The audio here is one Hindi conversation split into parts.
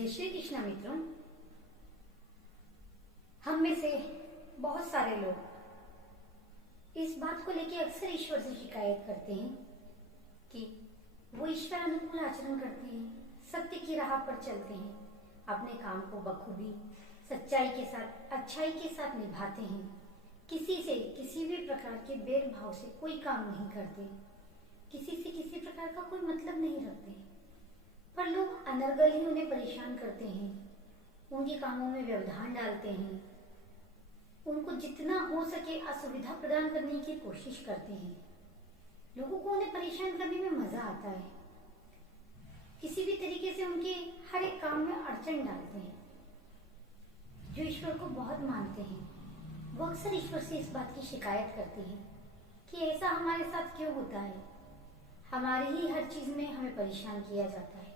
जय श्री कृष्ण मित्रों। हम में से बहुत सारे लोग इस बात को लेकर अक्सर ईश्वर से शिकायत करते हैं कि वो ईश्वर अनुकूल आचरण करते हैं, सत्य की राह पर चलते हैं, अपने काम को बखूबी सच्चाई के साथ अच्छाई के साथ निभाते हैं, किसी से किसी भी प्रकार के भेदभाव से कोई काम नहीं करते, किसी से किसी प्रकार का कोई मतलब नहीं रखते। पर लोग अनर्गल ही उन्हें परेशान करते हैं, उनके कामों में व्यवधान डालते हैं, उनको जितना हो सके असुविधा प्रदान करने की कोशिश करते हैं। लोगों को उन्हें परेशान करने में मजा आता है, किसी भी तरीके से उनके हर एक काम में अड़चन डालते हैं। जो ईश्वर को बहुत मानते हैं वो अक्सर ईश्वर से इस बात की शिकायत करते हैं कि ऐसा हमारे साथ क्यों होता है, हमारी ही हर चीज में हमें परेशान किया जाता है।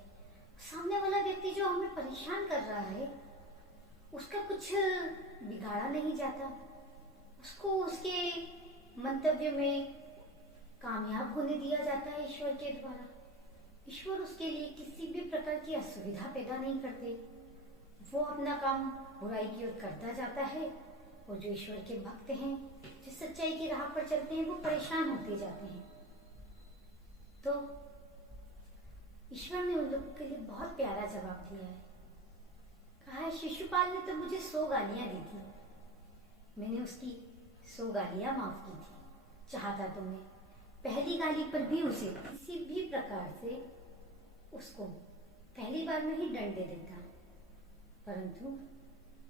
सामने वाला व्यक्ति जो हमें परेशान कर रहा है उसका कुछ बिगाड़ा नहीं जाता, उसको उसके मंतव्य में कामयाब होने दिया जाता है ईश्वर के द्वारा। ईश्वर उसके लिए किसी भी प्रकार की असुविधा पैदा नहीं करते, वो अपना काम बुराई की ओर करता जाता है और जो ईश्वर के भक्त हैं, जो सच्चाई की राह पर चलते हैं, वो परेशान होते जाते हैं। तो ईश्वर ने उन लोगों के लिए बहुत प्यारा जवाब दिया है। कहा है, शिशुपाल ने तो मुझे 100 गालियां दी थी, मैंने उसकी 100 गालियां माफ की थी। चाहता तो मैं पहली गाली पर भी उसे किसी भी प्रकार से उसको पहली बार में ही दंड दे देता, परंतु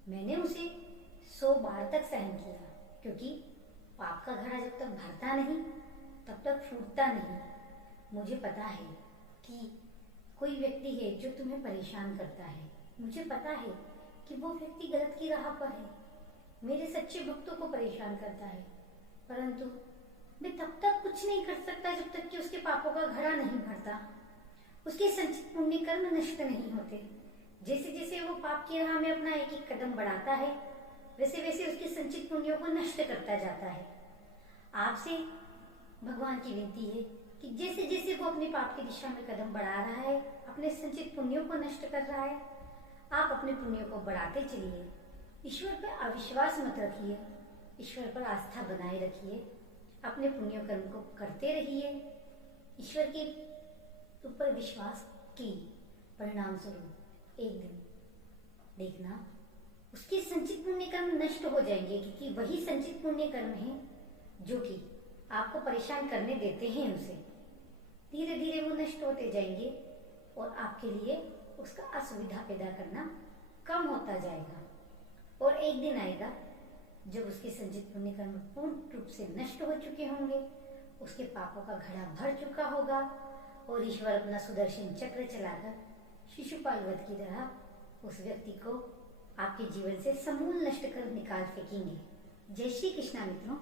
मैंने उसे 100 बार तक सहन किया, क्योंकि पाप का घड़ा जब तक भरता नहीं तब तक फूटता नहीं। मुझे पता है कि कोई व्यक्ति है जो तुम्हें परेशान करता है, मुझे पता है कि वो व्यक्ति गलत की राह पर है, मेरे सच्चे भक्तों को परेशान करता है, परंतु मैं तब तक कुछ नहीं कर सकता जब तक कि उसके पापों का घड़ा नहीं भरता, उसके संचित पुण्य कर्म नष्ट नहीं होते। जैसे जैसे वो पाप की राह में अपना एक एक कदम बढ़ाता है, वैसे वैसे उसके संचित पुण्यों को नष्ट करता जाता है। आपसे भगवान की विनती है कि जैसे जैसे वो अपने पाप की दिशा में कदम बढ़ा रहा है, अपने संचित पुण्यों को नष्ट कर रहा है, आप अपने पुण्यों को बढ़ाते चलिए। ईश्वर पर अविश्वास मत रखिए, ईश्वर पर आस्था बनाए रखिए, अपने पुण्य कर्म को करते रहिए। ईश्वर के ऊपर विश्वास की परिणाम स्वरूप एक दिन देखना उसके संचित पुण्य कर्म नष्ट हो जाएंगे, क्योंकि वही संचित पुण्य कर्म है जो कि आपको परेशान करने देते हैं। उसे धीरे धीरे वो नष्ट होते जाएंगे और आपके लिए उसका असुविधा पैदा करना कम होता जाएगा। और एक दिन आएगा जब उसके संचित पुण्य कर्म पूर्ण रूप से नष्ट हो चुके होंगे, उसके पापों का घड़ा भर चुका होगा और ईश्वर अपना सुदर्शन चक्र चलाकर शिशुपाल वध की तरह उस व्यक्ति को आपके जीवन से समूल नष्ट कर निकाल फेंकेंगे। जय श्री कृष्णा मित्रों।